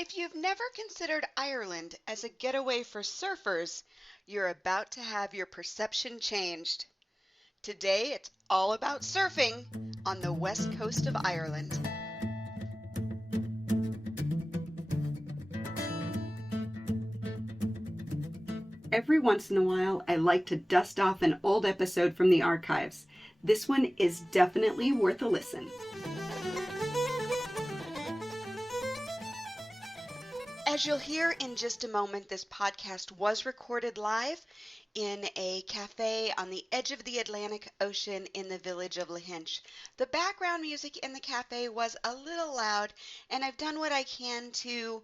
If you've never considered Ireland as a getaway for surfers, you're about to have your perception changed. Today, it's all about surfing on the west coast of Ireland. Every once in a while, I like to dust off an old episode from the archives. This one is definitely worth a listen. As you'll hear in just a moment, this podcast was recorded live in a cafe on the edge of the Atlantic Ocean in the village of Lahinch. The background music in the cafe was a little loud, and I've done what I can to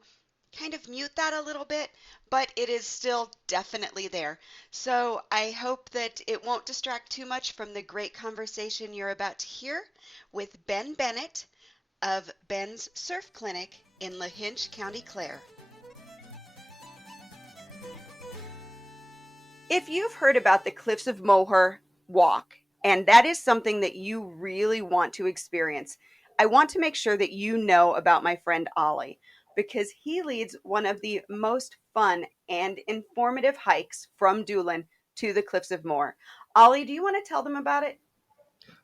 kind of mute that a little bit, but it is still definitely there. So I hope that it won't distract too much from the great conversation you're about to hear with Ben Bennett of Ben's Surf Clinic in Lahinch, County Clare. If you've heard about the Cliffs of Moher walk, and that is something that you really want to experience, I want to make sure that you know about my friend Ollie, because he leads one of the most fun and informative hikes from Doolin to the Cliffs of Moher. Ollie, do you want to tell them about it?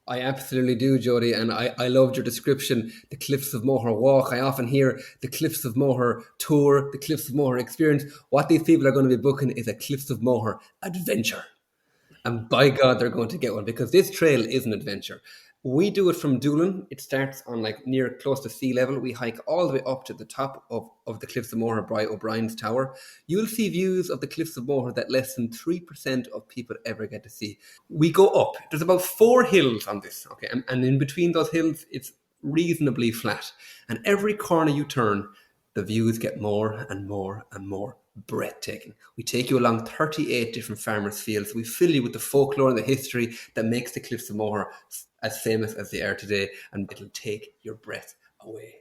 I absolutely do, Jody, and I loved your description, the Cliffs of Moher walk. I often hear the Cliffs of Moher tour, the Cliffs of Moher experience. What these people are going to be booking is a Cliffs of Moher adventure. And by God, they're going to get one, because this trail is an adventure. We do it from Doolin. It starts on near close to sea level. We hike all the way up to the top of the Cliffs of Moher by O'Brien's Tower. You'll see views of the Cliffs of Moher that less than 3% of people ever get to see. We go up. There's about 4 hills on this, okay? And in between those hills, it's reasonably flat. And every corner you turn, the views get more and more and more breathtaking. We take you along 38 different farmers' fields. We fill you with the folklore and the history that makes the Cliffs of Moher as famous as they are today, and it'll take your breath away.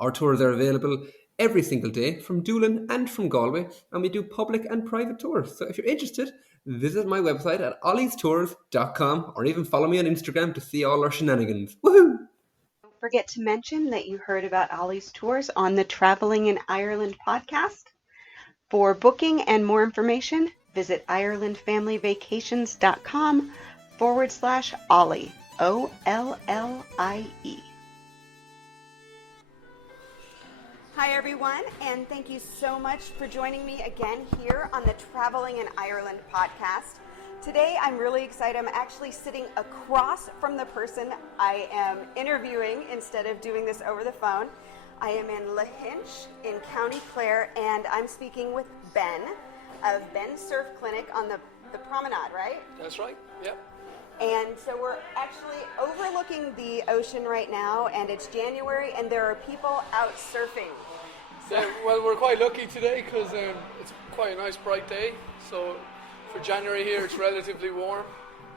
Our tours are available every single day from Doolin and from Galway, and we do public and private tours. So if you're interested, visit my website at olliestours.com, or even follow me on Instagram to see all our shenanigans. Woohoo! Don't forget to mention that you heard about Ollie's Tours on the Traveling in Ireland podcast. For booking and more information, visit IrelandFamilyVacations.com/Ollie, OLLIE. Hi everyone, and thank you so much for joining me again here on the Traveling in Ireland podcast. Today I'm really excited. I'm actually sitting across from the person I am interviewing instead of doing this over the phone. I am in Lahinch in County Clare, and I'm speaking with Ben of Ben's Surf Clinic on the promenade, right? That's right, yep. And so we're actually overlooking the ocean right now, and it's January, and there are people out surfing. So, well, we're quite lucky today because it's quite a nice bright day. So for January here, it's relatively warm,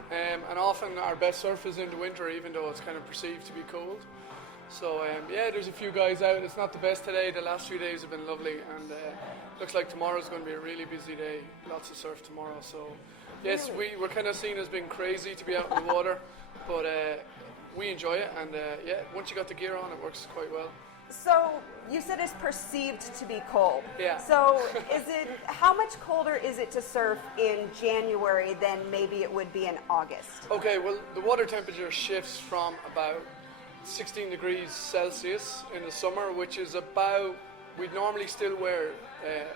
and often our best surf is in the winter, even though it's kind of perceived to be cold. So yeah, there's a few guys out. It's not the best today. The last few days have been lovely, and looks like tomorrow's going to be a really busy day. Lots of surf tomorrow. So yes, we're kind of seen as being crazy to be out in the water, but we enjoy it, and yeah, once you got the gear on, it works quite well. So you said it's perceived to be cold. Yeah. So how much colder is it to surf in January than maybe it would be in August? Okay, well, the water temperature shifts from about 16 degrees Celsius in the summer, which is about, we'd normally still wear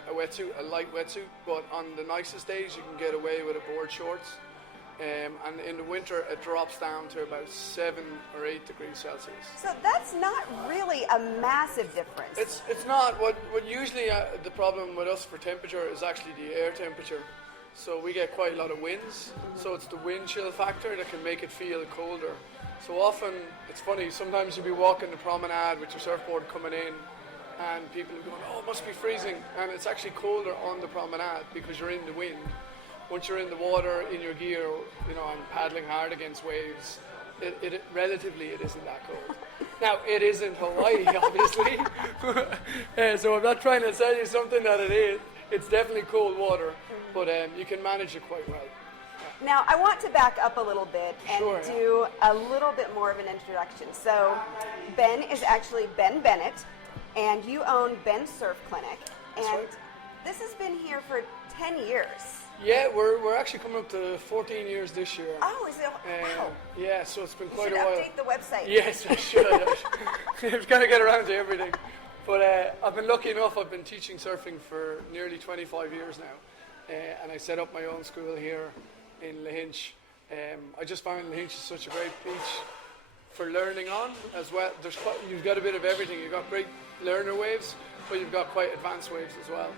a wetsuit, a light wetsuit, but on the nicest days you can get away with a board shorts. And in the winter it drops down to about 7 or 8 degrees Celsius. So that's not really a massive difference. It's not. What usually the problem with us for temperature is actually the air temperature. So we get quite a lot of winds, so it's the wind chill factor that can make it feel colder. So often, it's funny, sometimes you'll be walking the promenade with your surfboard coming in, and people are going, oh, it must be freezing. And it's actually colder on the promenade because you're in the wind. Once you're in the water, in your gear, you know, and paddling hard against waves, it relatively it isn't that cold. Now, it isn't Hawaii, obviously. So I'm not trying to tell you something that it is. It's definitely cold water, but you can manage it quite well. Now, I want to back up a little bit and Sure, do a little bit more of an introduction. So, Ben is actually Ben Bennett, and you own Ben's Surf Clinic, and right. this has been here for 10 years. Yeah, we're actually coming up to 14 years this year. Oh, is it? Wow. Yeah, so it's been You quite should a while. update the website. Yes, I should. I've got to get around to everything. But I've been lucky enough, I've been teaching surfing for nearly 25 years now. And I set up my own school here in Lahinch. I just found Lahinch is such a great beach for learning on as well. You've got a bit of everything. You've got great learner waves, but you've got quite advanced waves as well.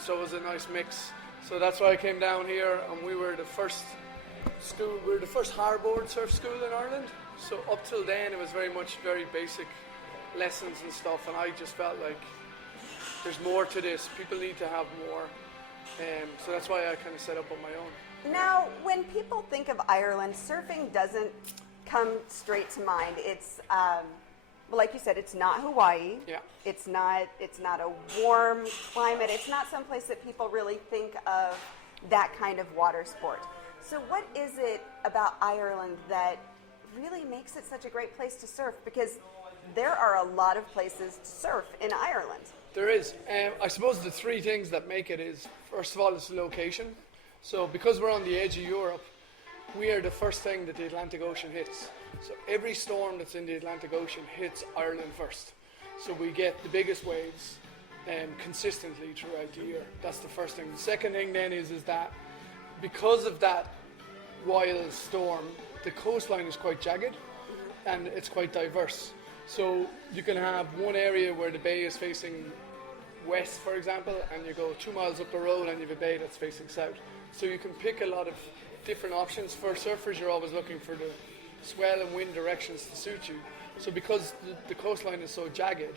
So it was a nice mix. So that's why I came down here, and we were the first school, we were the first hardboard surf school in Ireland. So up till then it was very basic lessons and stuff, and I just felt like there's more to this. People need to have more. So that's why I kind of set up on my own. Now, when people think of Ireland, surfing doesn't come straight to mind. It's well, like you said, it's not Hawaii. Yeah. It's not a warm climate. It's not someplace that people really think of that kind of water sport. So what is it about Ireland that really makes it such a great place to surf? Because there are a lot of places to surf in Ireland. There is. I suppose the three things that make it is, first of all, it's the location. So because we're on the edge of Europe, we are the first thing that the Atlantic Ocean hits. So every storm that's in the Atlantic Ocean hits Ireland first. So we get the biggest waves consistently throughout the year. That's the first thing. The second thing then is that because of that wild storm, the coastline is quite jagged and it's quite diverse. So you can have one area where the bay is facing west, for example, and you go 2 miles up the road and you have a bay that's facing south. So you can pick a lot of different options. For surfers, you're always looking for the swell and wind directions to suit you. So because the coastline is so jagged,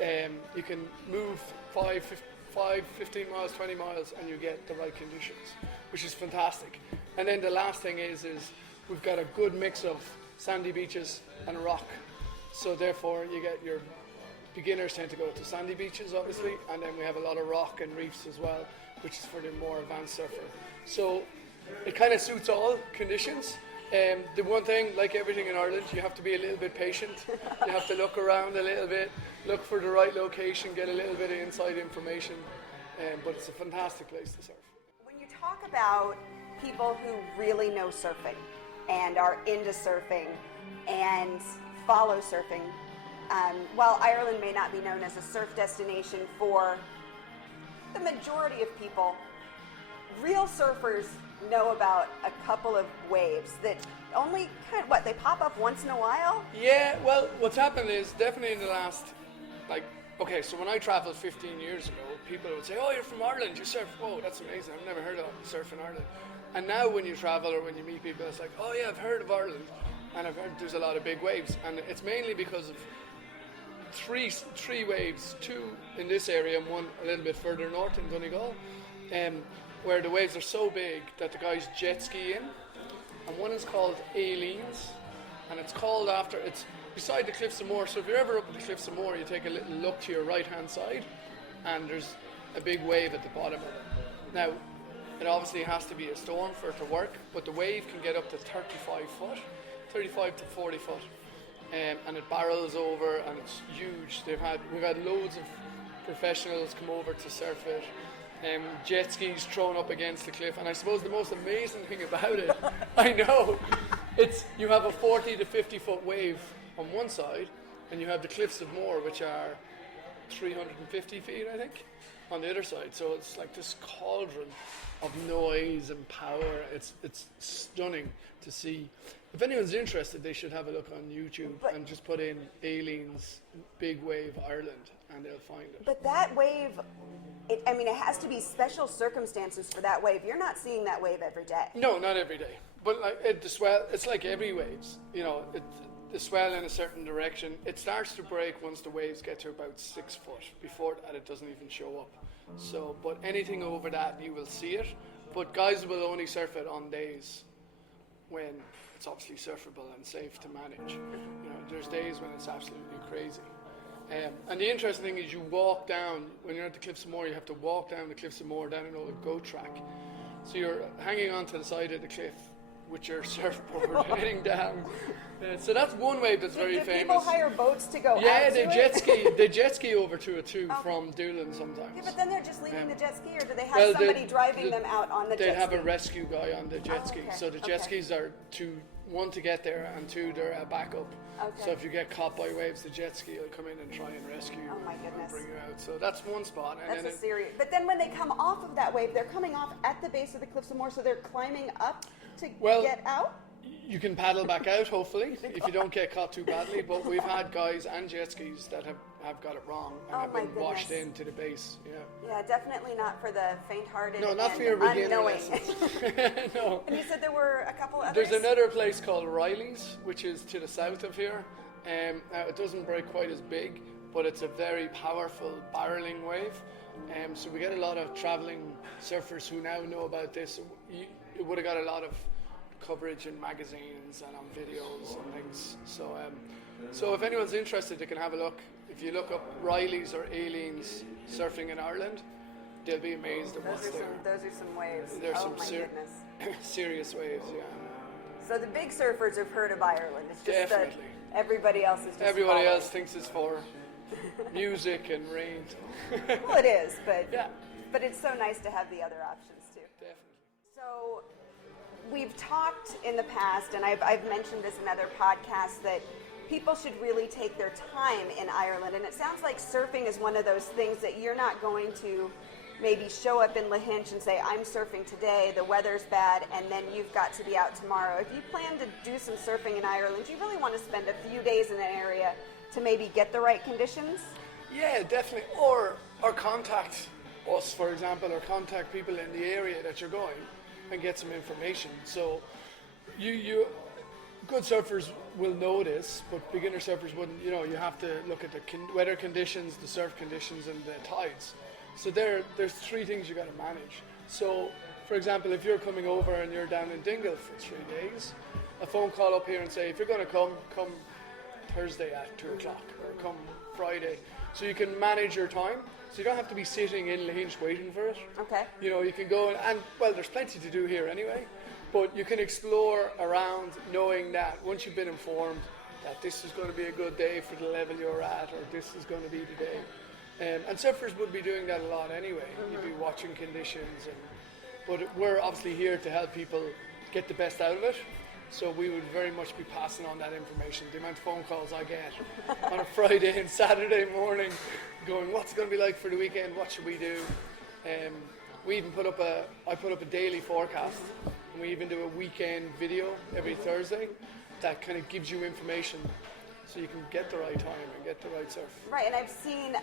you can move 15 miles, 20 miles, and you get the right conditions, which is fantastic. And then the last thing is we've got a good mix of sandy beaches and rock. So therefore, you get your beginners tend to go to sandy beaches, obviously, and then we have a lot of rock and reefs as well, which is for the more advanced surfer. So it kind of suits all conditions. The one thing, like everything in Ireland, you have to be a little bit patient. You have to look around a little bit, look for the right location, get a little bit of inside information. But it's a fantastic place to surf. When you talk about people who really know surfing and are into surfing and follow surfing, while Ireland may not be known as a surf destination for the majority of people, real surfers know about a couple of waves that only they pop up once in a while? Yeah, well, what's happened is definitely in the last, so when I travelled 15 years ago, people would say, oh, you're from Ireland, you surf. Oh, that's amazing, I've never heard of surf in Ireland. And now when you travel or when you meet people, it's like, oh yeah, I've heard of Ireland, and I've heard there's a lot of big waves. And it's mainly because of three waves, two in this area and one a little bit further north in Donegal, where the waves are so big that the guys jet ski in. And one is called Aileen's, and it's called after, it's beside the Cliffs of Moher. So if you're ever up at the Cliffs of Moher, you take a little look to your right hand side and there's a big wave at the bottom of it. Now, it obviously has to be a storm for it to work, but the wave can get up to 35 to 40 foot. And it barrels over and it's huge. We've had loads of professionals come over to surf it. Jet skis thrown up against the cliff, and I suppose the most amazing thing about it, I know, it's you have a 40 to 50 foot wave on one side, and you have the Cliffs of Moher, which are 350 feet, I think, on the other side. So it's like this cauldron of noise and power. It's stunning to see. If anyone's interested, they should have a look on YouTube and just put in Aileen's Big Wave Ireland, and they'll find it. But that wave, it has to be special circumstances for that wave. You're not seeing that wave every day. No, not every day. But the swell, it's like every waves. The swell in a certain direction, it starts to break once the waves get to about 6 foot. Before that, it doesn't even show up. So, but anything over that, you will see it. But guys will only surf it on days when it's obviously surfable and safe to manage. There's days when it's absolutely crazy. And the interesting thing is you walk down, when you're at the Cliffs of Moher, you have to walk down the Cliffs of Moher down an old goat track. So you're hanging onto the side of the cliff with your surfboard heading down. So that's one wave that's very Do famous. people hire boats to go Yeah, out they to jet it? ski. They jet ski over to it too from Doolin sometimes. Yeah, but then they're just leaving the jet ski, or do they have Well, somebody driving them out on the jet ski? They'd have a rescue guy on the jet ski. okay, So the jet skis are one to get there, and two, they're a backup. Okay. So if you get caught by waves, the jet ski will come in and try and rescue you Oh my goodness. and bring you out. So that's one spot. And That's then a serious. But then when they come off of that wave, they're coming off at the base of the Cliffs of Moher, so they're climbing up to get out? you can paddle back out, hopefully, if you don't get caught too badly. But we've had guys and jet skis that have got it wrong and have my been washed goodness. into the base. Yeah. Yeah, definitely not for the faint-hearted No, not and for your beginner unknowing. lessons. No. And you said there were a couple others? There's another place called Riley's, which is to the south of here. Now it doesn't break quite as big, but it's a very powerful barreling wave. So we get a lot of traveling surfers who now know about this. It would have got a lot of coverage in magazines and on videos and things. So if anyone's interested, they can have a look. If you look up Riley's or Aileen's surfing in Ireland, they'll be amazed at what's there. Those are some waves. There's oh some my goodness. serious waves, yeah. So the big surfers have heard of Ireland. It's just Definitely. that everybody else is just Everybody following. else thinks it's for music and rain. Well, it is, but Yeah. but it's so nice to have the other options too. Definitely. So we've talked in the past, and I've mentioned this in other podcasts, that people should really take their time in Ireland. And it sounds like surfing is one of those things that you're not going to maybe show up in Lahinch and say, I'm surfing today, the weather's bad, and then you've got to be out tomorrow. If you plan to do some surfing in Ireland, you really want to spend a few days in an area to maybe get the right conditions. Yeah, definitely. Or contact us, for example, or contact people in the area that you're going and get some information. So you good surfers will know this, but beginner surfers wouldn't. You have to look at the weather conditions, the surf conditions, and the tides. So there's three things you got to manage. So, for example, if you're coming over and you're down in Dingle for 3 days, a phone call up here and say, if you're going to come Thursday at 2 o'clock or come Friday. So you can manage your time. So you don't have to be sitting in Lahinch waiting for it. Okay. You can go and well, there's plenty to do here anyway, but you can explore around knowing that once you've been informed that this is going to be a good day for the level you're at, or this is going to be the day. And surfers would be doing that a lot anyway. You'd be watching conditions, but we're obviously here to help people get the best out of it. So we would very much be passing on that information. The amount of phone calls I get on a Friday and Saturday morning going, what's it going to be like for the weekend? What should we do? We even put up a daily forecast, and we even do a weekend video every Thursday that kind of gives you information so you can get the right time and get the right surf. Right, and I've seen,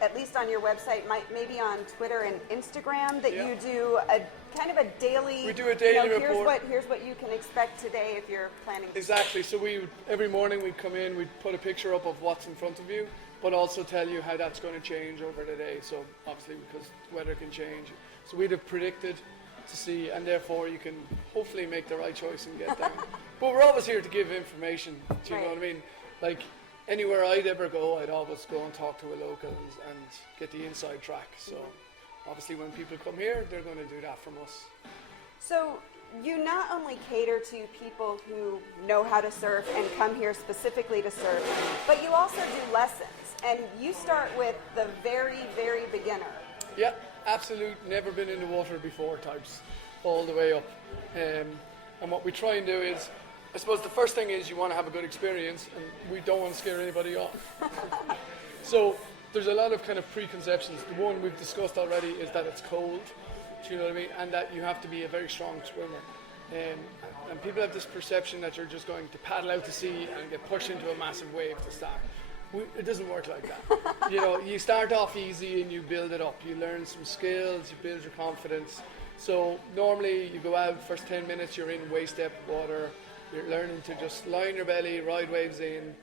at least on your website, maybe on Twitter and Instagram, that you do a kind of a daily. We do a daily report. Here's what you can expect today if you're planning. Exactly. So every morning we'd come in, we'd put a picture up of what's in front of you, but also tell you how that's going to change over the day. So obviously because weather can change. So we'd have predicted to see, and therefore you can hopefully make the right choice and get down. But we're always here to give information. Do you know what I mean? Like anywhere I'd ever go, I'd always go and talk to a local and get the inside track. So obviously when people come here, they're going to do that from us. So you not only cater to people who know how to surf and come here specifically to surf, but you also do lessons. And you start with the very, very beginner. Yeah, absolute, never been in the water before types, all the way up. And what we try and do is, I suppose the first thing is you want to have a good experience, and we don't want to scare anybody off. So there's a lot of kind of preconceptions. The one we've discussed already is that it's cold, do you know what I mean? And that you have to be a very strong swimmer. And people have this perception that you're just going to paddle out to sea and get pushed into a massive wave to start. It doesn't work like that. You start off easy and you build it up. You learn some skills, you build your confidence. So normally you go out, first 10 minutes you're in waist depth water. You're learning to just lie on your belly, ride waves in,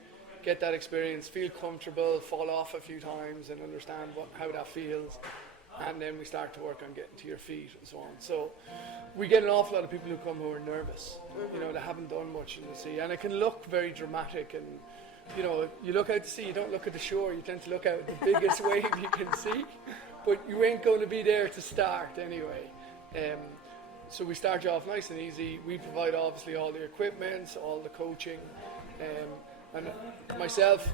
get that experience, feel comfortable, fall off a few times and understand how that feels. And then we start to work on getting to your feet and so on. So we get an awful lot of people who come who are nervous, they haven't done much in the sea. And it can look very dramatic and, you look out to sea, you don't look at the shore, you tend to look out at the biggest wave you can see, but you ain't going to be there to start anyway. So we start you off nice and easy. We provide obviously all the equipment, all the coaching, and myself,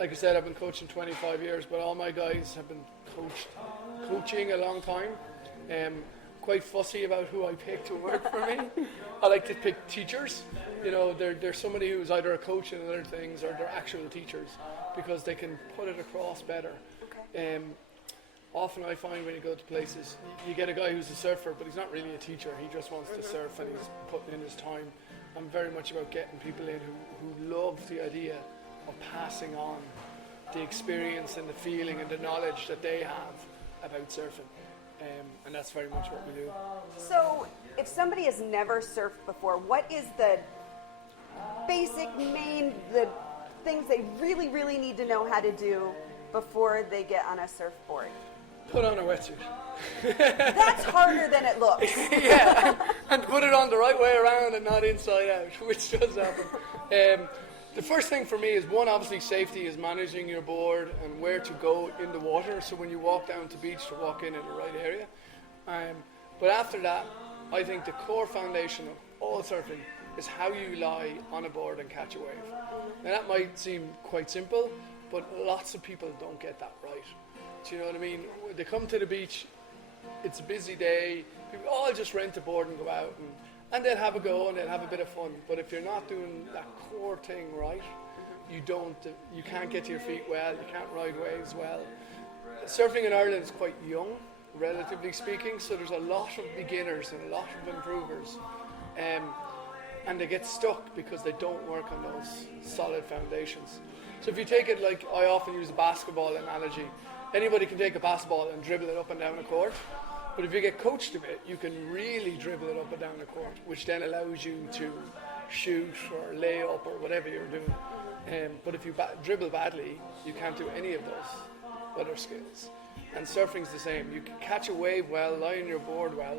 like I said, I've been coaching 25 years, but all my guys have been coaching a long time. Quite fussy about who I pick to work for me. I like to pick teachers. You know, there's somebody who's either a coach in other things or they're actual teachers because they can put it across better. Okay. Often I find when you go to places, you get a guy who's a surfer, but he's not really a teacher. He just wants to surf and he's putting in his time. I'm very much about getting people in who love the idea of passing on the experience and the feeling and the knowledge that they have about surfing. And that's very much what we do. So if somebody has never surfed before, what is the basic the things they really, really need to know how to do before they get on a surfboard? Put on a wetsuit. That's harder than it looks. Yeah, and put it on the right way around and not inside out, which does happen. The first thing for me is, one, obviously safety is managing your board and where to go in the water. So when you walk down to beach, to walk in the right area. But after that, I think the core foundation of all surfing is how you lie on a board and catch a wave. Now that might seem quite simple, but lots of people don't get that right. Do you know what I mean? They come to the beach, it's a busy day, people, I'll just rent a board and go out, and they'll have a go and they'll have a bit of fun. But if you're not doing that core thing right, you can't get to your feet well, you can't ride waves well. Surfing in Ireland is quite young, relatively speaking, so there's a lot of beginners and a lot of improvers. And they get stuck because they don't work on those solid foundations. So if you take it like, I often use a basketball analogy. Anybody can take a basketball and dribble it up and down a court, but if you get coached a bit, you can really dribble it up and down the court, which then allows you to shoot or lay up or whatever you're doing. But if you dribble badly, you can't do any of those other skills. And surfing's the same. You can catch a wave well, lie on your board well,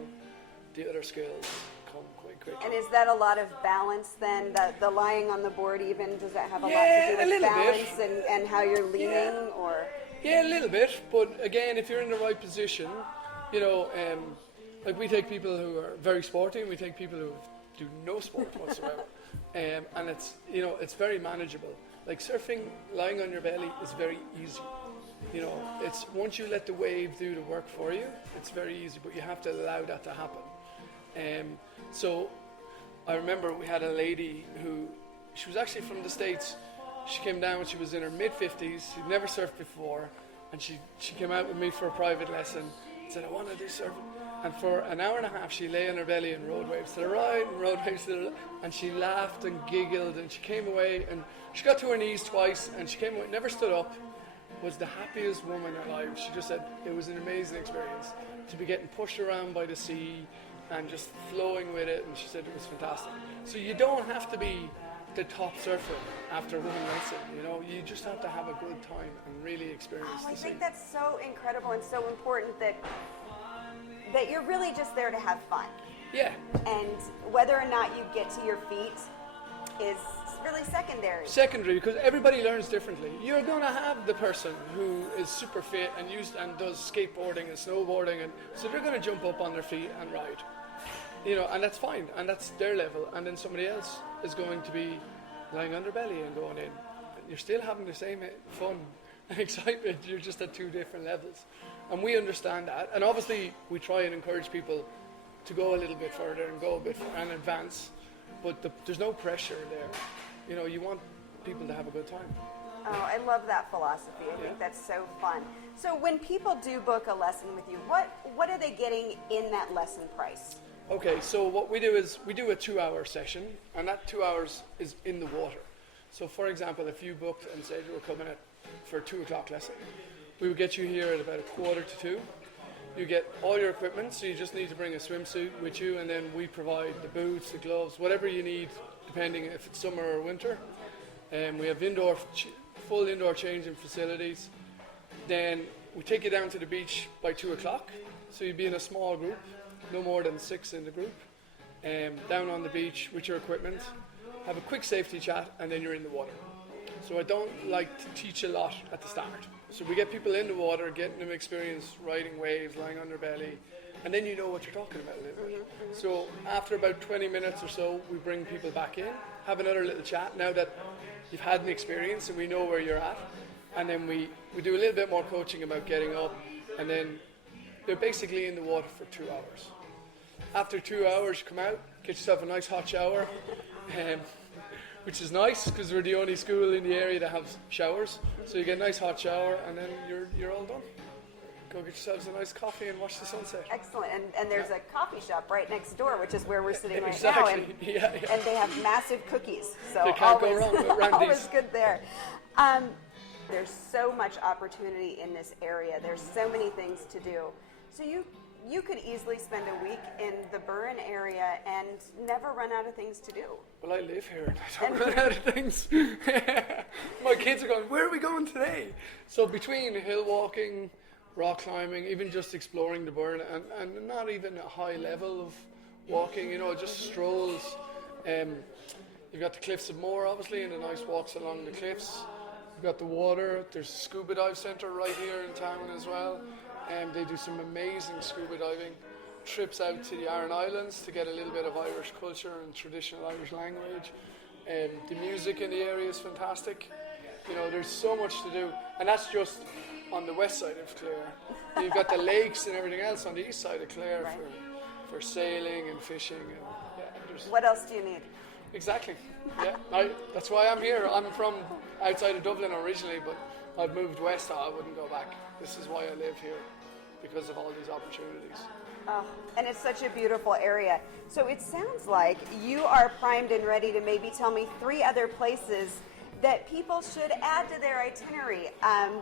the other skills come quite quickly. And is that a lot of balance then? The lying on the board even, does that have a lot Yeah, to a do with little balance bit. and how you're leaning? Yeah. Or Yeah, a little bit, but again, if you're in the right position, you know, like we take people who are very sporty and we take people who do no sport whatsoever, and it's, you know, it's very manageable. Like surfing, lying on your belly is very easy. You know, it's once you let the wave do the work for you, it's very easy, but you have to allow that to happen. So I remember we had a lady who, she was actually from the States. She came down when she was in her mid-50s. She'd never surfed before, and she came out with me for a private lesson. Said, I want to do surfing. And for an hour and a half, she lay on her belly in road waves to the right and road waves to the left, and she laughed and giggled, and she came away, and she got to her knees twice, and she came away, never stood up, was the happiest woman alive. She just said it was an amazing experience to be getting pushed around by the sea and just flowing with it, and she said it was fantastic. So you don't have to be the top surfer after one lesson, you know, you just have to have a good time and really experience the sea. I think that's so incredible and so important that you're really just there to have fun. Yeah. And whether or not you get to your feet is really secondary. Secondary, because everybody learns differently. You're going to have the person who is super fit and does skateboarding and snowboarding, and so they're going to jump up on their feet and ride. You know, and that's fine, and that's their level. And then somebody else is going to be lying on their belly and going in. You're still having the same fun and excitement. You're just at two different levels, and we understand that. And obviously, we try and encourage people to go a little bit further and go a bit and advance. But there's no pressure there. You know, you want people to have a good time. Oh, I love that philosophy. I think that's so fun. So when people do book a lesson with you, what are they getting in that lesson price? Okay, so what we do is we do a 2-hour session, and that 2 hours is in the water. So for example, if you booked and said you were coming for a 2 o'clock lesson, we would get you here at about 1:45. You get all your equipment, so you just need to bring a swimsuit with you, and then we provide the boots, the gloves, whatever you need, depending if it's summer or winter. We have full indoor changing facilities. Then we take you down to the beach by 2 o'clock, so you'd be in a small group, no more than 6 in the group, down on the beach with your equipment, have a quick safety chat, and then you're in the water. So I don't like to teach a lot at the start. So we get people in the water, getting them experience riding waves, lying on their belly, and then you know what you're talking about a little bit. So after about 20 minutes or so, we bring people back in, have another little chat now that you've had an experience and we know where you're at. And then we do a little bit more coaching about getting up, and then they're basically in the water for 2 hours. After 2 hours, you come out, get yourself a nice hot shower, which is nice because we're the only school in the area that has showers. So you get a nice hot shower, and then you're all done. Go get yourselves a nice coffee and watch the sunset. Excellent. And there's a coffee shop right next door, which is where we're sitting right exactly. now. And they have massive cookies. So they can't go wrong with Randy's. Always good there. There's so much opportunity in this area. There's so many things to do. So you could easily spend a week in the Burren area and never run out of things to do. Well, I live here and I don't run out of things. My kids are going, where are we going today? So between hill walking, rock climbing, even just exploring the Burren, and not even a high level of walking, just strolls. You've got the Cliffs of Moher, obviously, and the nice walks along the cliffs. You've got the water. There's a scuba dive centre right here in town as well. They do some amazing scuba diving. Trips out to the Aran Islands to get a little bit of Irish culture and traditional Irish language. The music in the area is fantastic. There's so much to do, and that's just on the west side of Clare. You've got the lakes and everything else on the east side of Clare for sailing and fishing. And, what else do you need? Exactly. Yeah, that's why I'm here. I'm from outside of Dublin originally, but I've moved west. I wouldn't go back. This is why I live here, because of all these opportunities. Oh, and it's such a beautiful area. So it sounds like you are primed and ready to maybe tell me 3 other places that people should add to their itinerary.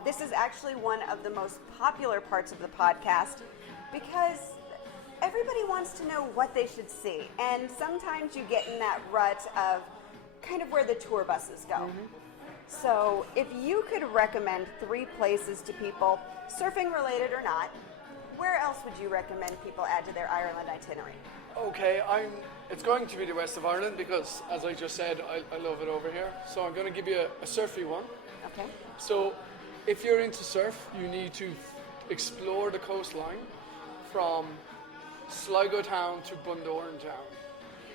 This is actually one of the most popular parts of the podcast because everybody wants to know what they should see. And sometimes you get in that rut of kind of where the tour buses go. Mm-hmm. So if you could recommend 3 places to people, surfing related or not, where else would you recommend people add to their Ireland itinerary? Okay, it's going to be the west of Ireland because, as I just said, I love it over here. So I'm going to give you a surfy one. Okay. So if you're into surf, you need to explore the coastline from Sligo town to Bundoran town.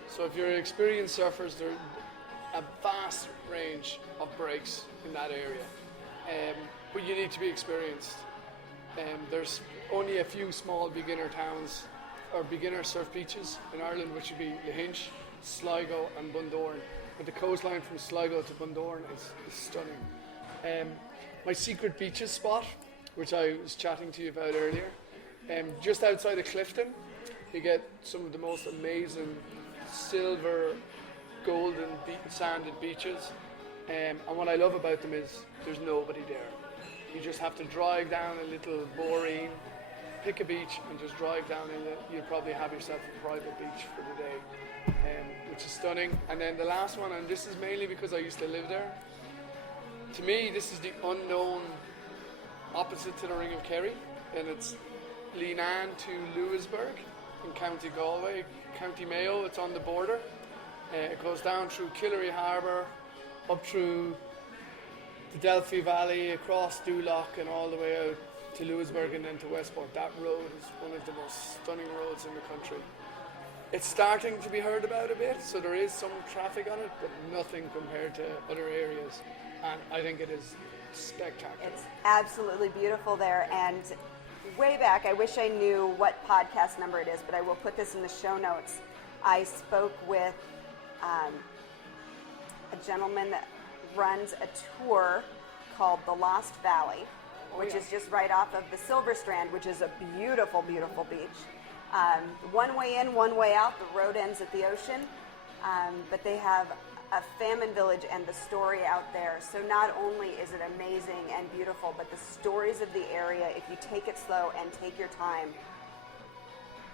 So if you're experienced surfers, there's a vast range of breaks in that area. But you need to be experienced. There's only a few small beginner towns or beginner surf beaches in Ireland, which would be Lahinch, Sligo and Bundoran. But the coastline from Sligo to Bundoran is stunning. My secret beaches spot, which I was chatting to you about earlier, just outside of Clifton, you get some of the most amazing silver, golden, sanded beaches. And what I love about them is there's nobody there. You just have to drive down a little boreen, pick a beach and just drive down and you'll probably have yourself a private beach for the day, which is stunning. And then the last one, and this is mainly because I used to live there, to me this is the unknown opposite to the Ring of Kerry, and it's Leenane to Lewisburg in County Galway, County Mayo. It's on the border. It goes down through Killary Harbour, up through the Delphi Valley, across Duloch and all the way out to Lewisburg and then to Westport. That road is one of the most stunning roads in the country. It's starting to be heard about a bit, so there is some traffic on it, but nothing compared to other areas. And I think it is spectacular. It's absolutely beautiful there. And way back, I wish I knew what podcast number it is, but I will put this in the show notes. I spoke with a gentleman that runs a tour called The Lost Valley, which is just right off of the Silver Strand, which is a beautiful, beautiful beach. One way in, one way out. The road ends at the ocean, but they have a famine village and the story out there. So not only is it amazing and beautiful, but the stories of the area, if you take it slow and take your time,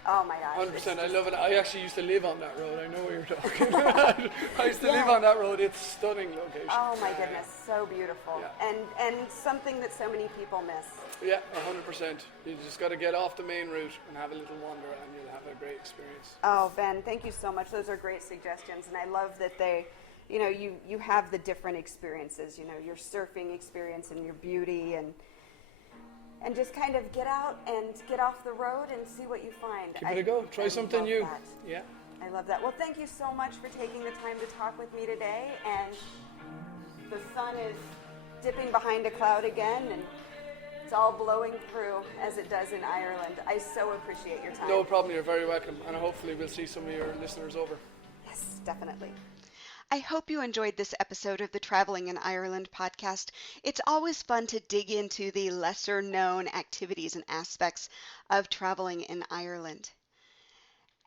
oh my gosh. 100%, I love it. I actually used to live on that road. I know what you're talking about. I used to live on that road. It's a stunning location. Oh my goodness, so beautiful. Yeah. And something that so many people miss. Yeah, 100%. You just got to get off the main route and have a little wander and you'll have a great experience. Oh, Ben, thank you so much. Those are great suggestions. And I love that they, you have the different experiences, your surfing experience and your beauty. And and just kind of get out and get off the road and see what you find. Give it a go. Try something new. That. Yeah. I love that. Well, thank you so much for taking the time to talk with me today. And the sun is dipping behind a cloud again, and it's all blowing through as it does in Ireland. I so appreciate your time. No problem. You're very welcome. And hopefully we'll see some of your listeners over. Yes, definitely. I hope you enjoyed this episode of the Traveling in Ireland podcast. It's always fun to dig into the lesser known activities and aspects of traveling in Ireland.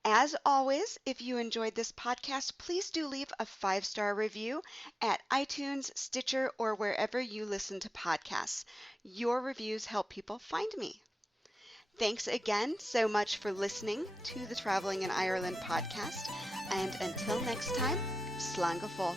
As always, if you enjoyed this podcast, please do leave a 5-star review at iTunes, Stitcher, or wherever you listen to podcasts. Your reviews help people find me. Thanks again so much for listening to the Traveling in Ireland podcast. And until next time, slán go fóill.